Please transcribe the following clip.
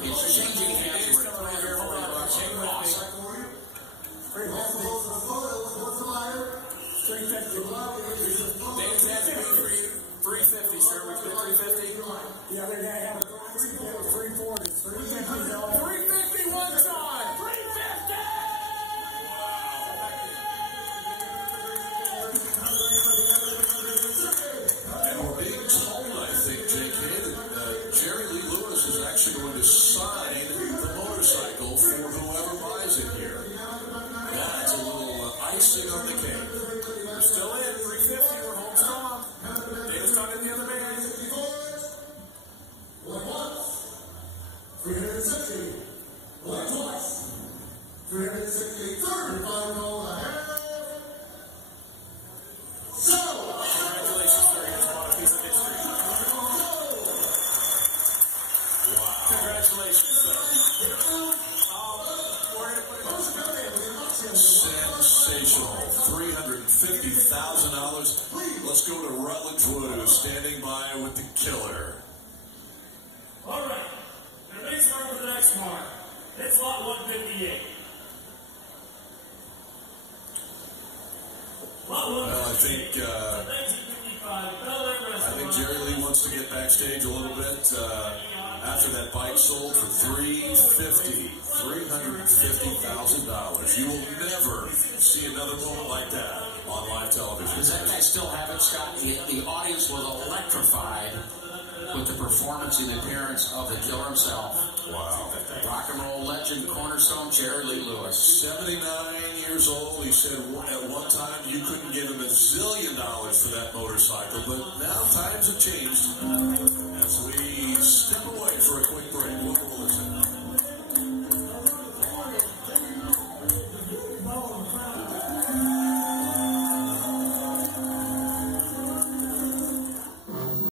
It's changing hands. We're at $340. Awesome. Dave's asking me for you. 350, sir. We put 350. The other guy had a 340. 350. 350 one time. 350. And we're being told, I think, J.K., that Jerry Lee Lewis is actually going to sign the motorcycle for whoever buys it here. That's a little icing on the cake. We're still in. 350. We're home strong. Dave's talking the other day. 360. One twice. 360. Third final ahead. So. Congratulations, sir. You just bought a piece of history. Wow. Congratulations, sir. Sensational. $350,000. Let's go to Rutledge Wood, who's standing by with the killer. All right. The race mark for the next mark. It's lot 158. Lot 158. Well, I think Jerry Lee wants to get backstage a little bit after that bike sold for $350,000. You will never see another moment like that on live television. Does that guy still have it, Scott? The audience was electrified with the performance and appearance of the killer himself. Wow. Rock and roll legend, cornerstone, Jerry Lee Lewis. 79 years old. He said at one time you couldn't give him $1 zillion for that motorcycle, but now times have changed.